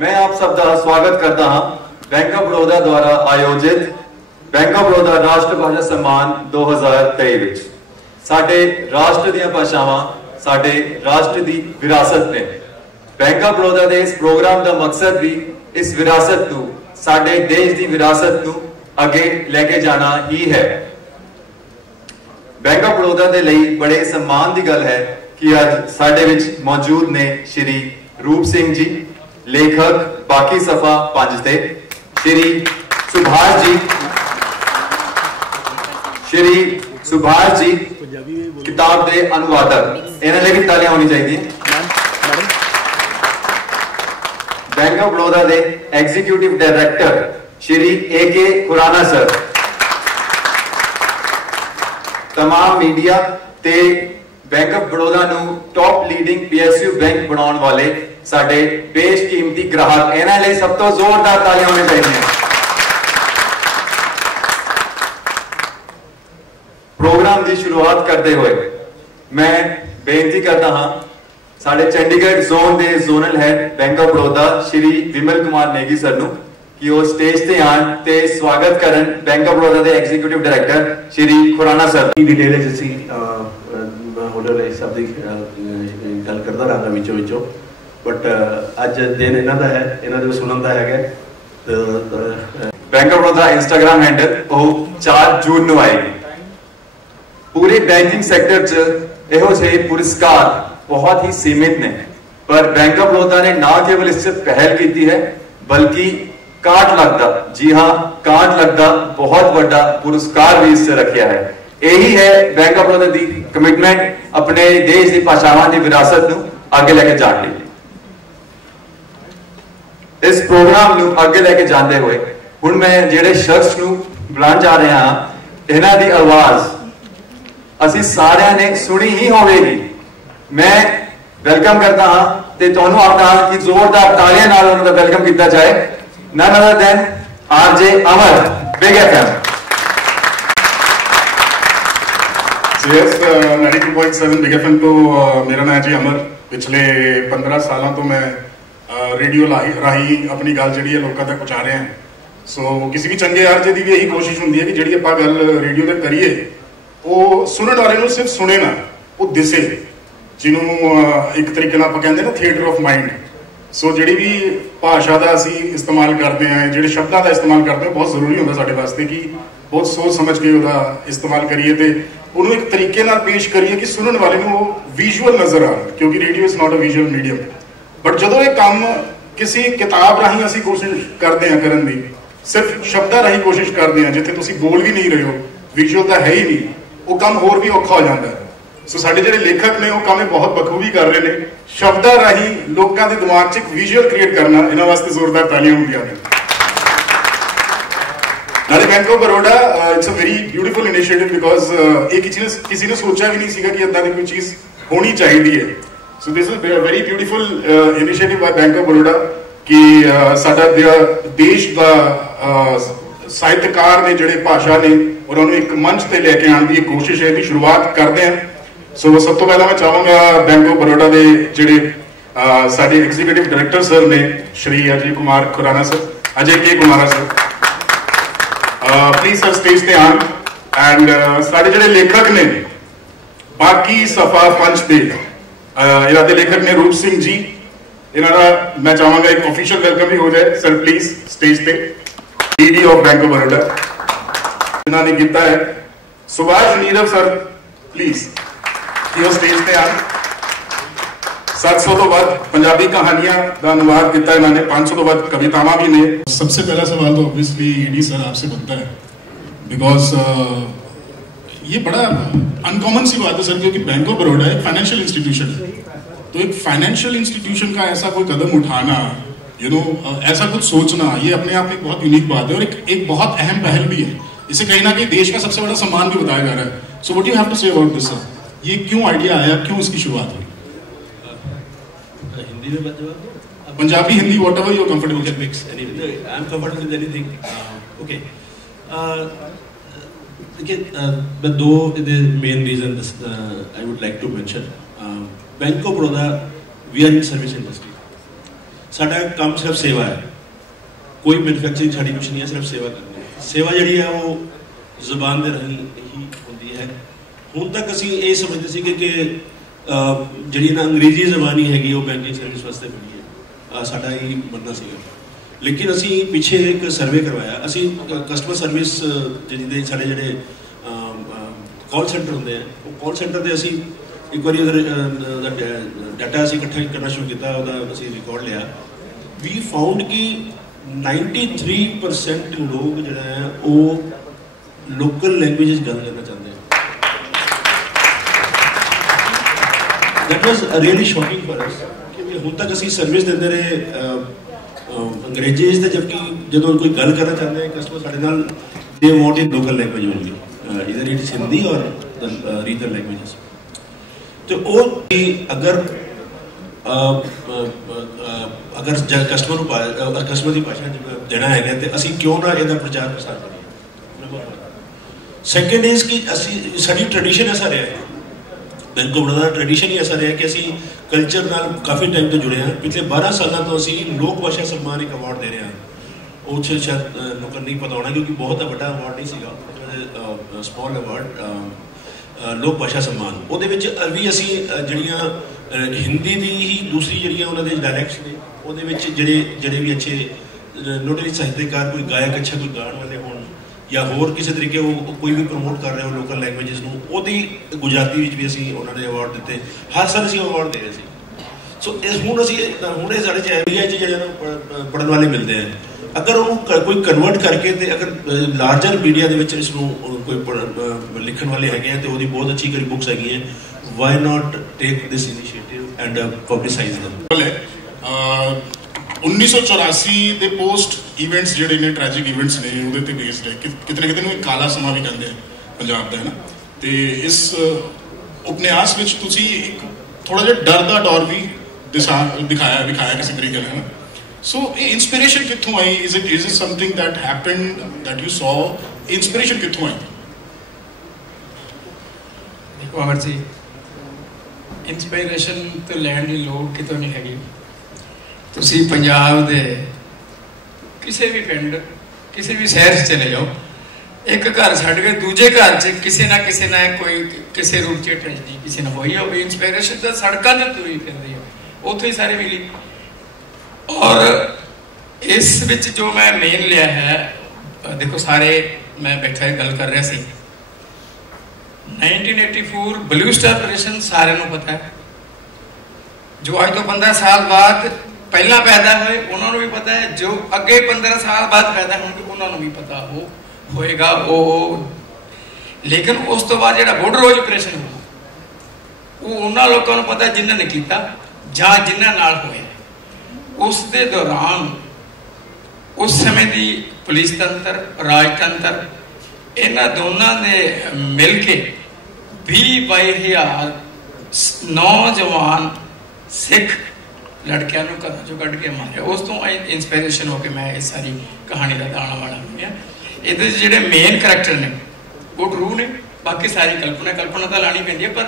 मैं आप सब का स्वागत करता हाँ बैंक ऑफ बड़ौदा द्वारा आयोजित बैंक ऑफ बड़ौदा राष्ट्र भाषा सम्मान 2023 ਵਿੱਚ ਸਾਡੇ ਰਾਸ਼ਟਰ ਦੀਆਂ ਭਾਸ਼ਾਵਾਂ ਸਾਡੇ ਰਾਸ਼ਟਰ ਦੀ ਵਿਰਾਸਤ ਨੇ। बैंक ऑफ बड़ौदा ਦੇ ਇਸ ਪ੍ਰੋਗਰਾਮ ਦਾ ਮਕਸਦ ਵੀ ਇਸ ਵਿਰਾਸਤ ਨੂੰ ਸਾਡੇ ਦੇਸ਼ ਦੀ ਵਿਰਾਸਤ ਨੂੰ ਅੱਗੇ ਲੈ ਕੇ ਜਾਣਾ ਹੀ ਹੈ। बैंक ऑफ बड़ौदा ਦੇ ਲਈ ਬੜੇ सम्मान ਦੀ ਗੱਲ ਹੈ ਕਿ ਅੱਜ ਸਾਡੇ ਵਿੱਚ ਮੌਜੂਦ ਨੇ ਸ਼੍ਰੀ रूप सिंह जी लेखक बाकी सफा 5 से, श्री सुभाष जी किताब के अनुवादक, इन्हें लिए भी तालियां होनी चाहिए। बैंक ऑफ बड़ौदा के executive director Shri AK Khurana sir, तमाम मीडिया ते बैंक ऑफ बड़ौदा नू टॉप लीडिंग PSU बैंक बनाने वाले साडे बेशकीमती ग्राहक, इन्हां लई सब तो जोरदार तालियां होनी चाहिए। प्रोग्राम की शुरुआत करते हुए मैं बेनती करता हाँ साडे चंडीगढ़ जोन के zonal head bank of Baroda Shri Vimal Kumar Negi sir नू कि वो स्टेज ते आन ते स्वागत करन बैंक ऑफ बड़ौदा के executive director Shri Khurana sir की डिटेल जैसी होलर सब दी गल करदा रहांगा विचों विचों, बट अज दिन इन्हां दा है, इन्हां दे सुनन दा हैगा। Bank of Baroda Instagram handle वो 4 जून नू आएगी। पूरे बैंकिंग सेक्टर च इहो जे पुरस्कार बहुत ही सीमित ने, पर बैंक ऑफ बड़ौदा ने ना केवल इससे पहल की है बल्कि 61 लाख दा, जी हाँ 61 लाख दा बहुत बड़ा पुरस्कार भी इससे रखा है। यही है बैंक ऑफ बड़ौदा की कमिटमेंट अपने देश की भाषावां की विरासत नू आगे लेके जाने लई। इस प्रोग्राम नू आगे लेके जाते हुए हुण मैं जिहड़े शख्स नू बुलाण जा रहा हाँ, इन्हां दी आवाज असी सारियां ने सुनी ही होवेगी। मैं वेलकम करता हाँ ते तुहानू आखदा हाँ कि जोरदार तालियां नाल उन्हां दा वेलकम किया जाए। None other than RJ Amar, big FM। CS 92.7 big FM तो मेरा नाम जी अमर। पिछले 15 सालों तो मैं रेडियो राही अपनी गल जी लोगों तक पहुँचा रहे हैं। सो किसी भी चंगे आरजे की भी यही कोशिश होंगी है कि जी आप गल रेडियो तक करिए वो सुनने वाले सिर्फ सुने ना, वो दिसे, जिन्होंने एक तरीके आप कहते ना थिएटर ऑफ माइंड। सो जी भी भाषा का असी इस्तेमाल करते हैं, जो शब्दों का इस्तेमाल करते हैं, बहुत जरूरी होता साढ़े वास्ते कि बहुत सोच समझ के उसका इस्तेमाल करिए तो उन्होंने एक तरीके पेश करिए कि सुनने वाले को विजुअल नजर आ, क्योंकि radio is not a visual medium. But जो ये काम किसी किताब राही असी कोशिश करते हैं करन दी, सिर्फ शब्दां राही कोशिश करते हैं जिथे तुसी बोल भी नहीं रहे हो, विजुअल तो है ही नहीं, वो काम होर भी औखा हो जाता है। सो साडे जिहड़े लेखक ने वो काम बहुत बखूबी कर रहे हैं, शब्दां राही लोगों के दिमाग च एक विजुअल क्रिएट करना, इन्हां वास्ते जोरदार तालियां होंदियां ने। नाले bank of Baroda it's a very beautiful initiative because ये किसी ने सोचा भी नहीं सीगा कि इदां दी कोई चीज होनी चाहिए है। So this is very beautiful initiative by bank of Baroda कि साडा देश का साहित्यकार ने जिहड़े भाषा ने उन्होंने एक मंच पे लेके आने की कोशिश है, शुरुआत करते हैं। सो सब तो पहला मैं चाहूँगा बैंक ऑफ बड़ौदा के जिहड़े साडे एग्जीक्यूटिव डायरेक्टर सर ने श्री अजय कुमार खुराना सर, अजय के Kumara sir, please sir stage पे आन। एंड साडे जिहड़े लेखक ने बाकी सफा 5 पे इन्हां दे लेखक ने रूप सिंह जी, इन्हां दा मैं चाहांगा एक ऑफिशियल वेलकम भी हो जाए। सर प्लीज स्टेज पे DD of bank of Baroda इन्हां ने कीता है। Subhash Nirav sir please yo stage पे आन। 700 तो बाद पंजाबी कहानियां का अनुवाद किया इन्होंने, 500 तो बाद कवितावां भी ने। सबसे पहला सवाल तो ऑब्वियसली ईडी सर आपसे बनता है बिकॉज ये बड़ा अनकॉमन सी बात है सर, क्योंकि बैंक ऑफ बड़ौदा एक फाइनेंशियल इंस्टीट्यूशन है, तो एक फाइनेंशियल इंस्टीट्यूशन का ऐसा कोई कदम उठाना, ऐसा कुछ सोचना, ये अपने आप में एक बहुत यूनिक बात है और एक बहुत अहम पहल भी है। इसे कहीं ना कहीं देश का सबसे बड़ा सम्मान भी बताया जा रहा है। So what do you have to say about this sir, ये क्यों आइडिया आया, क्यों इसकी शुरुआत हुई? हिंदी में बात Punjabi Hindi whatever you are comfortable with, mix anything, I am comfortable with anything. Okay, the main reasons I would like to mention. Bank of Brodda, we are in service industry. साडा काम सिर्फ सेवा है, कोई मैन्युफैक्चरिंग साड़ी कुछ नहीं है, सिर्फ सेवा करनी है। सेवा जिहड़ी है वो ਜ਼ਬਾਨ ਦੇ ਰਾਹੀਂ ਹੀ ਹੁੰਦੀ ਹੈ। ਹੁਣ ਤੱਕ ਅਸੀਂ ਇਹ ਸਮਝਦੇ ਸੀ ਕਿ ਜਿਹੜੀ ਨਾ ਅੰਗਰੇਜ਼ੀ ਜ਼ਬਾਨ ਹੀ ਹੈਗੀ ਉਹ ਬੈਂਕਿੰਗ ਸਰਵਿਸ ਵਾਸਤੇ ਬਣੀ ਹੈ, ਸਾਡਾ ਹੀ ਮੰਨਣਾ ਸੀਗਾ। ਲੇਕਿਨ ਅਸੀਂ ਪਿੱਛੇ ਇੱਕ ਸਰਵੇ ਕਰਵਾਇਆ, ਅਸੀਂ ਕਸਟਮਰ ਸਰਵਿਸ ਜਿਹਦੇ ਸਾਡੇ ਜਿਹੜੇ ਕਾਲ ਸੈਂਟਰ ਹੁੰਦੇ ਆ, ਉਹ ਕਾਲ ਸੈਂਟਰ 'ਤੇ ਅਸੀਂ ਇੱਕ ਵਾਰੀ ਉਹਦਾ ਡਾਟਾ ਅਸੀਂ ਇਕੱਠਾ ਕਰਨਾ ਸ਼ੁਰੂ ਕੀਤਾ, ਉਹਦਾ ਅਸੀਂ ਰਿਕਾਰਡ ਲਿਆ। ਵੀ ਫਾਊਂਡ ਕਿ 93% ਲੋਕ ਜਿਹੜਾ ਹੈ ਉਹ ਲੋਕਲ ਲੈਂਗੁਏਜ ਗੱਲ ਕਰਨਾ ਚਾਹੁੰਦੇ हैं। That was really shocking for us कि ਹੁਣ ਤੱਕ ਅਸੀਂ ਸਰਵਿਸ ਦਿੰਦੇ ਰਹੇ ਅੰਗਰੇਜ਼ੀ 'ਚ, ਜਦਕਿ ਜਦੋਂ ਕੋਈ ਗੱਲ ਕਰਨਾ ਚਾਹੁੰਦੇ ਹੈ ਕਸਟਮਰ ਸਾਡੇ ਨਾਲ, they want in local language only, ਇਧਰ ਇਟ ਇਜ਼ ਹਿੰਦੀ ਔਰ ਰੀਜਨਲ ਲੈਂਗੁਏजेस। तो ਉਹ ਅਗਰ ਕਸਟਮਰ ਦੀ ਭਾਸ਼ਾ ਦੇਣਾ ਹੈਗਾ ਤੇ ਅਸੀਂ ਕਿਉਂ ਨਾ ਇਹਦਾ ਪ੍ਰਚਾਰ ਪ੍ਰਸਾਰ ਕਰੀਏ। ਸੈਕਿੰਡ ਇਜ਼ ਕਿ ਅਸੀਂ ਸਾਡੀ ਟ੍ਰੈਡੀਸ਼ਨ ਐਸਾ ਰਿਹਾ ਹੈ, ਬੈਂਕ ਆਫ ਬੜੌਦਾ ਦਾ ਟ੍ਰੈਡੀਸ਼ਨ ਹੀ ਐਸਾ ਰਿਹਾ ਕਿ ਅਸੀਂ ਕਲਚਰ ਨਾਲ ਕਾਫੀ ਟਾਈਮ ਤੋਂ ਜੁੜੇ ਹਾਂ। ਪਿਛਲੇ 12 ਸਾਲਾਂ ਤੋਂ ਅਸੀਂ ਲੋਕ ਭਾਸ਼ਾ ਸਨਮਾਨ ਇੱਕ ਅਵਾਰਡ ਦੇ ਰਹੇ ਹਾਂ। ਉਹ ਸ਼ਾਇਦ ਲੋਕਾਂ ਨੂੰ ਨਹੀਂ ਪਤਾ ਹੋਣਾ ਕਿਉਂਕਿ ਬਹੁਤ ਵੱਡਾ ਅਵਾਰਡ ਨਹੀਂ ਸੀਗਾ, ਸਮਾਲ ਅਵਾਰਡ ਲੋਕ ਭਾਸ਼ਾ ਸਨਮਾਨ। ਉਹਦੇ ਵਿੱਚ ਵੀ ਅਸੀਂ ਜਿਹੜੀਆਂ ਹਿੰਦੀ ਦੀ ਹੀ ਦੂਸਰੀ ਜਿਹੜੀਆਂ ਉਹਨਾਂ ਦੇ ਡਾਇਲੈਕਟਸ ਨੇ, ਉਹਦੇ ਵਿੱਚ ਜਿਹੜੇ ਵੀ ਅੱਛੇ ਨੋਟਰੀ ਸਾਹਿਤਕਾਰ, ਕੋਈ ਗਾਇਕ ਅੱਛਾ ਕੋਈ ਗਾਣ ਵਾਲੇ ਹੋਣ ਜਾਂ ਹੋਰ ਕਿਸੇ ਤਰੀਕੇ ਉਹ ਕੋਈ ਵੀ ਪ੍ਰਮੋਟ ਕਰ ਰਹੇ ਹੋ ਲੋਕਲ ਲੈਂਗੁਏजेस ਨੂੰ, ਉਹਦੀ ਗੁਜਰਾਤੀ ਵਿੱਚ ਵੀ ਅਸੀਂ ਉਹਨਾਂ ਨੇ ਅਵਾਰਡ ਦਿੱਤੇ। ਹਰ ਸਾਲ ਅਸੀਂ ਅਵਾਰਡ ਦੇ ਰਹੇ ਸੀ। ਸੋ ਹੁਣ ਇਹ ਸਾਡੇ ਏਰੀਆ 'ਚ ਜਿਹੜੇ ਪੜ੍ਹਨ ਵਾਲੇ ਮਿਲਦੇ ਆ, ਅਗਰ ਉਹਨੂੰ ਕੋਈ ਕਨਵਰਟ ਕਰਕੇ ਤੇ ਅਗਰ ਲਾਰਜਰ ਮੀਡੀਆ ਦੇ ਵਿੱਚ ਇਸ ਨੂੰ ਕੋਈ ਲਿਖਣ ਵਾਲੇ ਹੈਗੇ ਆ ਤੇ ਉਹਦੀ ਬਹੁਤ ਅੱਛੀ ਕਰੀ ਬੁੱਕਸ ਹੈਗੀਆਂ, why not take this initiative and publicise them. 1984 ਦੇ ਪੋਸਟ ਇਵੈਂਟਸ ਜਿਹੜੇ ਨੇ, ਟ੍ਰੈਜਿਕ ਇਵੈਂਟਸ ਨੇ, ਉਹਦੇ ਤੇ ਬੇਸਡ ਹੈ। ਕਿਤੇ ਨਾ ਕਿਤੇ ਨੂੰ ਇੱਕ ਕਾਲਾ ਸਮਾਂ ਵੀ ਕਹਿੰਦੇ ਆ ਪੰਜਾਬ ਦਾ, ਹੈ ਨਾ। ਤੇ ਇਸ ਉਪਨਿਆਸ ਵਿੱਚ ਤੁਸੀਂ ਇੱਕ ਥੋੜਾ ਜਿਹਾ ਡਰ ਦਾ ਦੌਰ ਵੀ ਦਿਖਾਇਆ ਕਿਸੇ ਤਰੀਕੇ ਨਾਲ, ਹੈ ਨਾ। ਸੋ ਇਹ ਇੰਸਪੀਰੇਸ਼ਨ ਕਿੱਥੋਂ ਆਈ? Is it something that happened that you saw? Inspiration ਕਿੱਥੋਂ ਆਈ? ਦੇਖੋ ਅਮਰ ਜੀ, ਇੰਸਪੀਰੇਸ਼ਨ ਤੋਂ ਲੈਣ ਦੀ ਲੋੜ ਕਿਤੋਂ ਨਹੀਂ ਹੈਗੀ। ਤੁਸੀਂ ਪੰਜਾਬ ਦੇ ਕਿਸੇ ਵੀ ਪਿੰਡ, ਕਿਸੇ ਵੀ ਸ਼ਹਿਰ 'ਚ ਚਲੇ ਜਾਓ, ਇੱਕ ਘਰ ਛੱਡ ਕੇ ਦੂਜੇ ਘਰ 'ਚ ਕਿਸੇ ਨਾ ਕੋਈ ਕਿਸੇ ਰੂਪ 'ਚ ਟ੍ਰੈਜਡੀ ਕਿਸੇ ਨਾਲ ਹੋਈ ਹੋਵੇ। ਇੰਸਪੀਰੇਸ਼ਨ ਤਾਂ ਸੜਕਾਂ 'ਤੇ ਤੁਰੀ ਫਿਰਦੀ ਹੈ, ਉੱਥੇ ਹੀ ਸਾਰੇ ਮਿਲੀ। ਔਰ ਇਸ ਵਿੱਚ ਜੋ ਮੈਂ ਮੇਨ ਲਿਆ ਹੈ, ਦੇਖੋ ਸਾਰੇ ਮੈਂ ਬੈਠਾ ਗੱਲ ਕਰ ਰਿਹਾ ਸੀ, 1984 ਬਲੂ ਸਟਾਰ ਆਪਰੇਸ਼ਨ ਸਾਰਿਆਂ ਨੂੰ ਪਤਾ ਹੈ। ਜੋ ਅੱਜ ਤੋਂ 15 ਸਾਲ ਬਾਅਦ ਪਹਿਲਾਂ ਪੈਦਾ ਹੋਏ ਉਹਨਾਂ ਨੂੰ ਵੀ ਪਤਾ ਹੈ, ਜੋ ਅੱਗੇ 15 ਸਾਲ ਬਾਅਦ ਪੈਦਾ ਹੋਣਗੇ ਉਹਨਾਂ ਨੂੰ ਵੀ ਪਤਾ ਹੋਏਗਾ ਉਹ। ਲੇਕਿਨ ਉਸ ਤੋਂ ਬਾਅਦ ਜਿਹੜਾ ਬੋਰਡਰ ਰੋਜ਼ ਆਪਰੇਸ਼ਨ ਹੋਇਆ, ਉਹ ਉਹਨਾਂ ਲੋਕਾਂ ਨੂੰ ਪਤਾ ਜਿਨ੍ਹਾਂ ਨੇ ਕੀਤਾ ਜਾਂ ਜਿਨ੍ਹਾਂ ਨਾਲ ਹੋਇਆ। ਉਸ ਦੇ ਦੌਰਾਨ ਉਸ ਸਮੇਂ ਦੀ ਪੁਲਿਸ ਤੰਤਰ, ਰਾਜਤੰਤਰ, ਇਹਨਾਂ ਦੋਨਾਂ ਨੇ ਮਿਲ ਕੇ 20-22 ਨੌਜਵਾਨ ਸਿੱਖ ਲੜਕਿਆਂ ਨੂੰ ਘਰਾਂ ਚੋਂ ਕੱਢ ਕੇ ਮਾਰਿਆ। ਉਸ ਤੋਂ ਇੰਸਪੀਰੇਸ਼ਨ ਹੋ ਕੇ ਮੈਂ ਇਹ ਸਾਰੀ ਕਹਾਣੀ ਦਾ ਦਾਣਾ ਵਾਲਾ ਹੋਇਆ। ਇਹਦੇ 'ਚ ਜਿਹੜੇ ਮੇਨ ਕਰੈਕਟਰ ਨੇ ਉਹ ਟਰੂ ਨੇ, ਬਾਕੀ ਸਾਰੀ ਕਲਪਨਾ ਤਾਂ ਲਾਣੀ ਪੈਂਦੀ ਹੈ। ਪਰ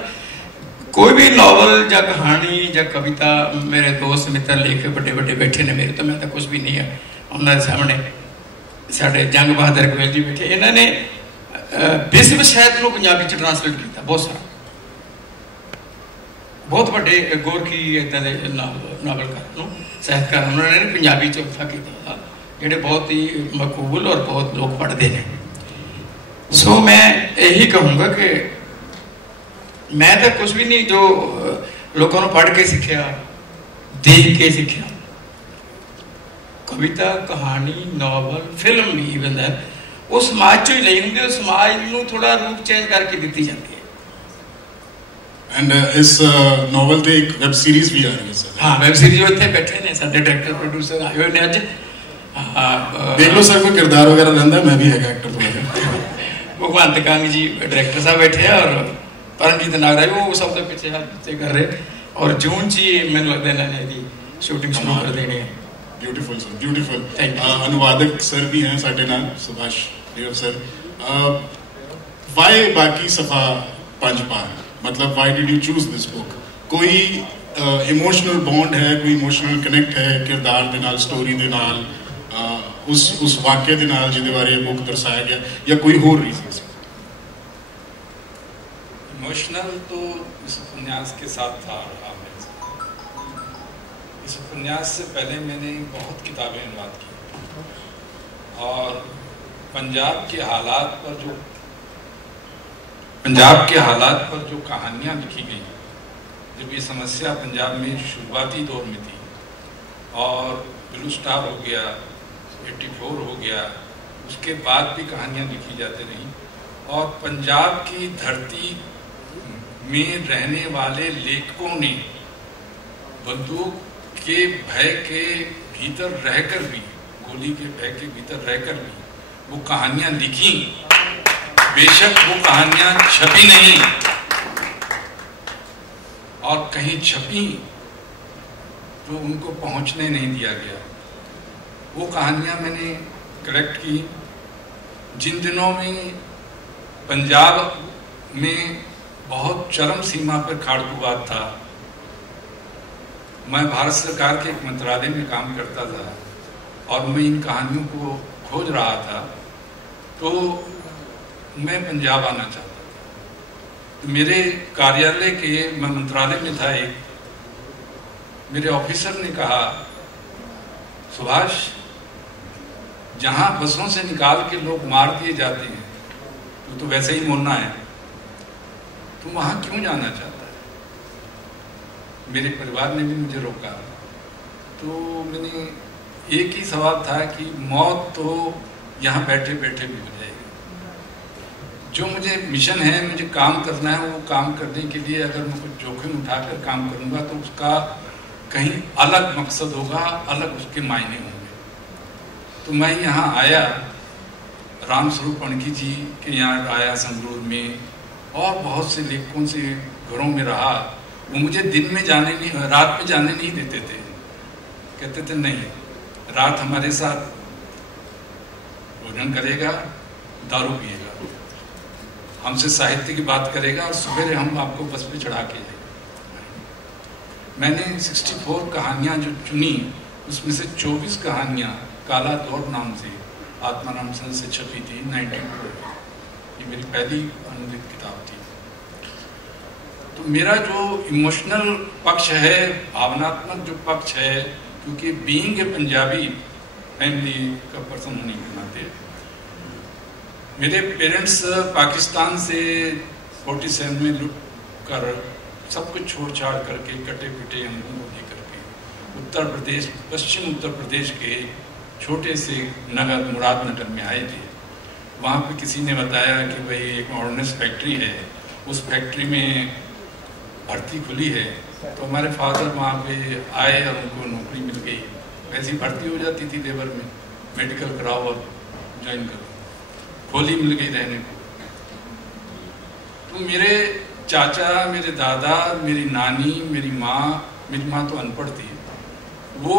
ਕੋਈ ਵੀ ਨਾਵਲ ਜਾਂ ਕਹਾਣੀ ਜਾਂ ਕਵਿਤਾ, ਮੇਰੇ ਦੋਸਤ ਮਿੱਤਰ ਲੇਖਕ ਵੱਡੇ ਬੈਠੇ ਨੇ ਮੇਰੇ ਤੋਂ, ਮੈਂ ਤਾਂ ਕੁਝ ਵੀ ਨਹੀਂ ਹੈ ਉਹਨਾਂ ਦੇ ਸਾਹਮਣੇ। ਸਾਡੇ ਜੰਗ ਬਹਾਦਰ ਗੋਇਲ ਜੀ ਬੈਠੇ, ਇਹਨਾਂ ਨੇ ਵਿਸ਼ਵ ਸਾਹਿਤ ਨੂੰ ਪੰਜਾਬੀ 'ਚ ਟ੍ਰਾਂਸਲੇਟ ਕੀਤਾ, ਬਹੁਤ ਸਾਰਾ, ਬਹੁਤ ਵੱਡੇ ਗੋਰਖੀ ਇੱਦਾਂ ਦੇ ਨਾਵਲਕਾਰ ਨੂੰ, ਸਾਹਿਤਕਾਰ ਉਹਨਾਂ ਨੇ ਪੰਜਾਬੀ 'ਚ ਉਠਾ ਕੀਤਾ, ਜਿਹੜੇ ਬਹੁਤ ਹੀ ਮਕਬੂਲ ਔਰ ਬਹੁਤ ਲੋਕ ਪੜ੍ਹਦੇ ਨੇ। ਸੋ ਮੈਂ ਇਹੀ ਕਹੂੰਗਾ ਕਿ ਮੈਂ ਤਾਂ ਕੁਝ ਵੀ ਨਹੀਂ, ਜੋ ਲੋਕਾਂ ਨੂੰ ਪੜ੍ਹ ਕੇ ਸਿੱਖਿਆ, ਦੇਖ ਕੇ ਸਿੱਖਿਆ, ਕਵਿਤਾ, ਕਹਾਣੀ, ਨਾਵਲ, ਫਿਲਮ ਵੀ ਈਵਨ ਹੈ, ਉਹ ਸਮਾਜ 'ਚੋਂ ਹੀ ਲਈ ਹੁੰਦੀ। ਉਹ ਸਮਾਜ ਨੂੰ ਥੋੜਾ ਰੂਪ ਚੇਂਜ ਕਰਕੇ ਦਿੱਤੀ ਜਾਂਦੀ ਹੈ। ਐਂਡ ਇਸ ਨਾਵਲ ਤੇ ਇੱਕ ਵੈਬ ਸੀਰੀਜ਼ ਵੀ ਆ ਰਹੀ ਹੈ ਸਰ। ਹਾਂ, ਵੈਬ ਸੀਰੀਜ਼ ਇੱਥੇ ਬੈਠੇ ਨੇ ਸਾਡੇ ਡਾਇਰੈਕਟਰ ਪ੍ਰੋਡਿਊਸਰ ਆਏ ਹੋਏ ਨੇ ਅੱਜ। ਦੇਖ ਲਓ ਸਰ, ਕੋਈ ਕਿਰਦਾਰ ਵਗੈਰਾ ਰਹਿੰਦਾ, ਮੈਂ ਵੀ ਹੈਗਾ ਐਕਟਰ ਥੋੜਾ। ਭਗਵੰਤ ਕੰਗ ਜੀ ਡਾਇਰੈਕਟਰ ਸਾਹਿਬ ਬੈਠੇ ਆ, ਔਰ ਪਰਮਜੀਤ ਨਾਗਰਾਜ ਉਹ ਸਭ ਤੋਂ ਪਿੱਛੇ ਹੱਥ ਪਿੱਛੇ ਕਰ ਰਹੇ। ਔਰ ਜੂਨ 'ਚ ਹੀ ਮੈਨੂੰ ਲੱਗਦਾ ਇਹਨਾਂ ਨੇ ਇਹਦੀ ਸ਼ੂਟਿੰਗ ਸ਼ੁਰੂ ਕਰ ਦੇਣੀ ਹੈ। Beautiful sir, beautiful. ਅਨੁਵਾਦਕ ਸਰ ਵੀ ਹੈ ਸਾਡੇ ਨਾਲ, ਸੁਭਾਸ਼ ਦੇਵ ਸਰ। ਵਾਈ ਬਾਕੀ ਸਫਾ ਪੰਜ ਪਾਰ, मतलब why did you choose this book? कोई इमोशनल बॉन्ड है, कोई इमोशनल कनेक्ट है किरदार दे नाल, स्टोरी दे नाल, उस वाक्य दे नाल जिहदे बारे बुक दर्शाया गया, या कोई होर रीजन? इमोशनल तो इस उपन्यास के साथ था रहा मेरे साथ। इस उपन्यास से पहले मैंने बहुत किताबें अनुवाद की और पंजाब के हालात पर जो कहानियाँ लिखी गई, जब ये समस्या पंजाब में शुरुआती दौर में थी और ब्लू स्टार हो गया, 84 हो गया, उसके बाद भी कहानियाँ लिखी जाती रहीं और पंजाब की धरती में रहने वाले लेखकों ने बंदूक के भय के भीतर रहकर भी, गोली के भय के भीतर रहकर भी वो कहानियां लिखी। बेशक वो कहानियां छपी नहीं और कहीं छपी तो उनको पहुंचने नहीं दिया गया। वो कहानियां मैंने कलेक्ट की। जिन दिनों में पंजाब में बहुत चरम सीमा पर खाड़कूवाद था, मैं भारत सरकार के एक मंत्रालय में काम करता था और मैं इन कहानियों को खोज रहा था, तो मैं पंजाब आना चाहता था। तो मेरे कार्यालय के, मैं मंत्रालय में था, एक मेरे ऑफिसर ने कहा, सुभाष, जहां बसों से निकाल के लोग मार दिए जाते हैं तो वैसे ही मोड़ना है, तुम वहां क्यों जाना चाहता है? मेरे परिवार ने भी मुझे रोका। तो मैंने एक ही सवाल था कि मौत तो यहाँ बैठे बैठे भी हो जाएगी। जो मुझे मिशन है, मुझे काम करना है, वो काम करने के लिए अगर मैं कुछ जोखिम उठाकर काम करूँगा तो उसका कहीं अलग मकसद होगा, अलग उसके मायने होंगे। तो मैं यहाँ आया, रामस्वरूप अणकी जी के यहाँ आया संगरूर में, और बहुत से लेखकों से घरों में रहा। वो मुझे दिन में जाने नहीं, रात में जाने नहीं देते थे। कहते थे नहीं, रात हमारे साथ भोजन करेगा, दारू पिएगा, हमसे साहित्य की बात करेगा और सवेरे हम आपको बस पे चढ़ा के जाएंगे। मैंने 64 कहानियां जो चुनी, उसमें से 24 कहानियां काला दौर नाम से आत्माराम सन से छपी थी 92। ये मेरी पहली अनुदित किताब थी। तो मेरा जो इमोशनल पक्ष है, भावनात्मक जो पक्ष है, क्योंकि बीइंग ए पंजाबी फैमिली का पर्सन होने के नाते, मेरे पेरेंट्स पाकिस्तान से 47 में लुट कर सब कुछ छोड़ छाड़ करके, कटे पिटे अंगों को लेकर के उत्तर प्रदेश, पश्चिम उत्तर प्रदेश के छोटे से नगर मुरादनगर में आए थे। वहाँ पे किसी ने बताया कि भाई एक ऑर्डिनेंस फैक्ट्री है, उस फैक्ट्री में भर्ती खुली है। तो हमारे फादर वहाँ पे आए और उनको नौकरी मिल गई। वैसी भर्ती हो जाती थी लेबर में, मेडिकल कराओ और ज्वाइन करो, खोली मिल गई रहने को। तो मेरे चाचा, मेरे दादा, मेरी नानी, मेरी माँ तो अनपढ़ थी, वो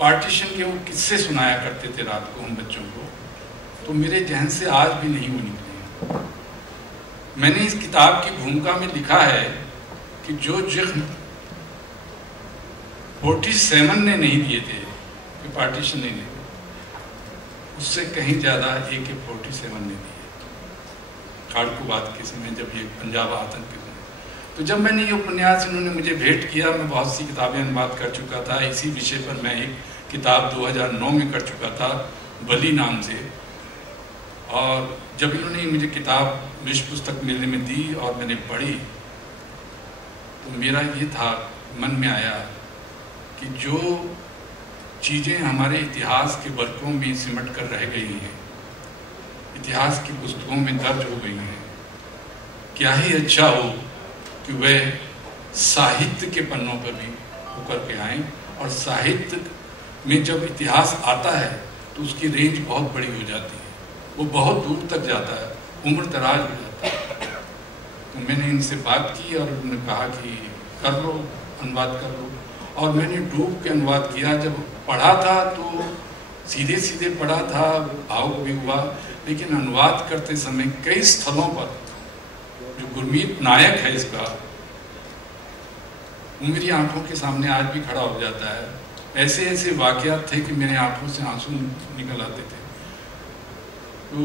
पार्टीशन के वो किस्से सुनाया करते थे रात को हम बच्चों को। तो मेरे जहन से आज भी नहीं वो निकले। मैंने इस किताब की भूमिका में लिखा है कि जो जख्म 47 ने नहीं दिए थे, कि पार्टीशन ने नहीं, उससे कहीं ज्यादा AK-47 ने दिए खाड़कूवाद के समय, जब ये पंजाब आतंक के। तो जब मैंने ये उपन्यास इन्होंने मुझे भेंट किया, मैं बहुत सी किताबें अनुवाद कर चुका था। इसी विषय पर मैं एक किताब 2009 में कर चुका था, बली नाम से। और जब इन्होंने मुझे किताब विश्व पुस्तक मेले में दी और मैंने पढ़ी, तो मेरा ये था, मन में आया कि जो चीज़ें हमारे इतिहास के वर्कों में सिमट कर रह गई हैं, इतिहास की पुस्तकों में दर्ज हो गई हैं, क्या ही अच्छा हो कि वह साहित्य के पन्नों पर भी उकर के आए। और साहित्य में जब इतिहास आता है तो उसकी रेंज बहुत बड़ी हो जाती है, वो बहुत दूर तक जाता है, उम्र दराज हो जाता है। तो मैंने इनसे बात की और उन्होंने कहा कि कर लो, अनुवाद कर लो। और मैंने डूब के अनुवाद किया। जब पढ़ा था तो सीधे सीधे पढ़ा था, भावुक भी हुआ, लेकिन अनुवाद करते समय कई स्थलों पर जो गुरमीत नायक है इसका, वो मेरी आंखों के सामने आज भी खड़ा हो जाता है। ऐसे ऐसे वाक़यात थे कि मेरे आंखों से आंसू निकल आते थे। तो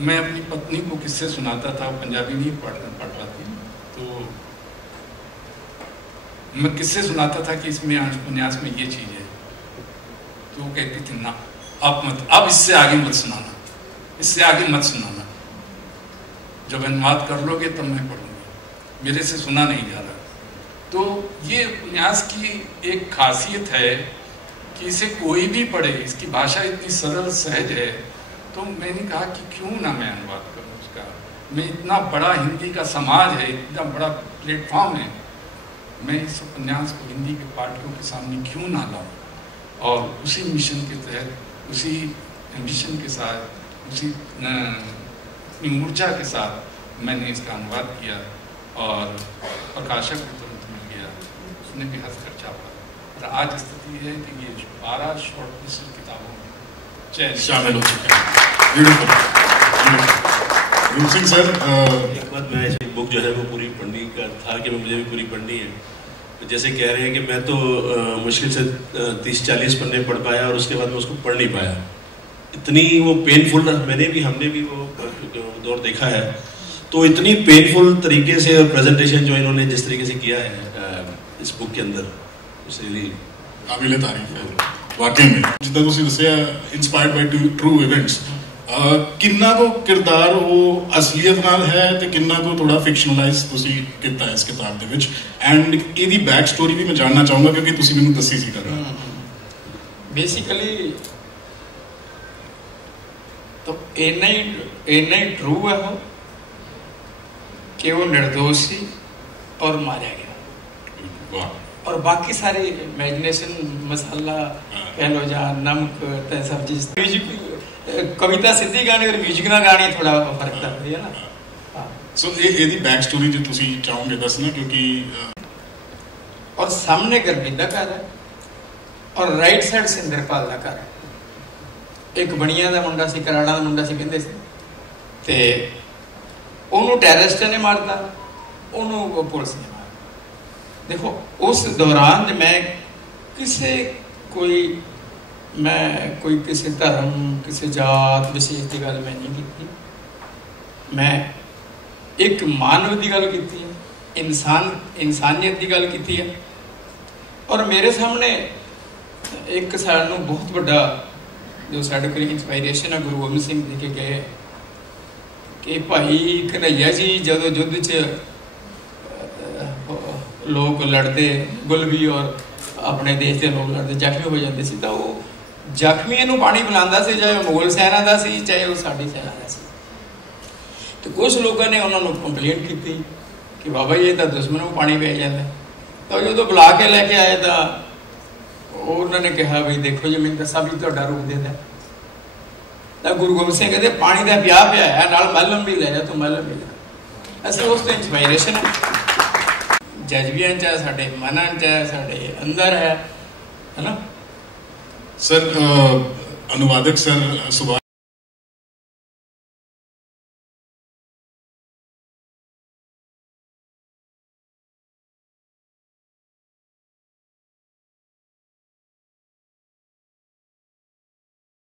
मैं अपनी पत्नी को किस्से सुनाता था, पंजाबी नहीं पढ़ पाती, तो मैं किस्से सुनाता था कि इसमें उपन्यास में ये चीज़ है, तो वो कहती थी ना अब इससे आगे मत सुनाना, इससे आगे मत सुनाना, जब अनुवाद कर लोगे तब मैं पढ़ूंगी, मेरे से सुना नहीं जा रहा। तो ये उपन्यास की एक खासियत है कि इसे कोई भी पढ़े, इसकी भाषा इतनी सरल सहज है। तो मैंने कहा कि क्यों ना मैं अनुवाद करूं उसका। मैं इतना बड़ा हिंदी का समाज है, इतना बड़ा प्लेटफॉर्म है, मैं इस उपन्यास को हिंदी के पाठकों के सामने क्यों ना लाऊं। और उसी मिशन के तहत, उसी एम्बिशन के साथ, उसी ऊर्जा के साथ मैंने इसका अनुवाद किया और प्रकाशक को तुरंत मिल गया, उसने भी हंसकर छापा। और आज स्थिति है कि ये 12 शॉर्टलिस्टेड किताबों में शामिल हो चुके हैं। रूप सिंह सर, एक बात, मैं ऐसी बुक जो है वो पूरी पढ़ने का था कि मुझे भी पूरी पढ़नी है। तो जैसे कह रहे हैं कि मैं तो मुश्किल से 30-40 पन्ने पढ़ पाया और उसके बाद मैं उसको पढ़ नहीं पाया। इतनी वो पेनफुल, हमने भी वो दौर देखा है। तो इतनी पेनफुल तरीके से प्रेजेंटेशन जो इन्होंने जिस तरीके से किया है इस बुक के अंदर, उससे काबिल तारीफ है वाकई में। जितना तुसीं दस्सिया इंस्पायर्ड बाय ट्रू इवेंट्स, किन्ना को किरदार वो असलियत नाल है ते किन्ना को थोड़ा फिक्शनलाइज तुसीं कीता है इस किताब दे विच, एंड इहदी बैक स्टोरी भी मैं जानना चाहूँगा क्योंकि तुसीं मैनूं दस्सी सी कर बेसिकली तो इन्ना ही ट्रू है वो कि वो निर्दोष सी और मारा गया। वाह। और बाकी सारे इमेजिनेशन, मसाला कह लो या नमक सब्जी, म्यूजिक, कविता सीधी गाने और म्यूजिक ना गाने थोड़ा फर्क करती है ना। सो ये बैक स्टोरी जो तुसी चाहोगे दसना, क्योंकि और सामने गुरमीत का घर है और राइट साइड सिंदरपाल का घर है। एक बणिया का मुंडा सी, कराड़ा का मुंडा सी कहते ते ओनू टेररिस्ट ने मारता, ओनू पुलिस ने मारता। देखो उस दौरान मैं कोई किसी धर्म, किसी जात विशेष की गल मैं नहीं की। मैं एक मानव की गल की है, इंसानियत की गल की है। और मेरे सामने एक सानू बहुत बड़ा जो साढ़े को इंस्पायरेशन है गुरु गोबिंद सिंह जी के गए कि भाई कन्हैया जी जदों युद्ध च लोग लड़ते, गुलबी और अपने देश के लोग लड़ते, जख्मी हो जाते सी, तो वो जख्मी नूं पानी पिलांदा सी, चाहे मुगल सेना का सी, चाहे वो साडी सेना का सी। तो कुछ लोगों ने उन्होंने कंप्लेंट की कि बाबा ये तो दुश्मनों को पानी पिया जाता। तो जो बुला के लैके आए तो उन्होंने कहा भी देखो जी मैंने दसा भी तुहाडा रूप देता। तो गुरु गोबिंद सिंह कहते पानी का प्याह पियाया नाल महलम भी ले जा, तू महलम भी ले। असं उस तो इंस्पायरेशन जज्बियां चाहे साढ़े मन चाहे साढ़े अंदर है ना। सर अनुवादक सर सुभाष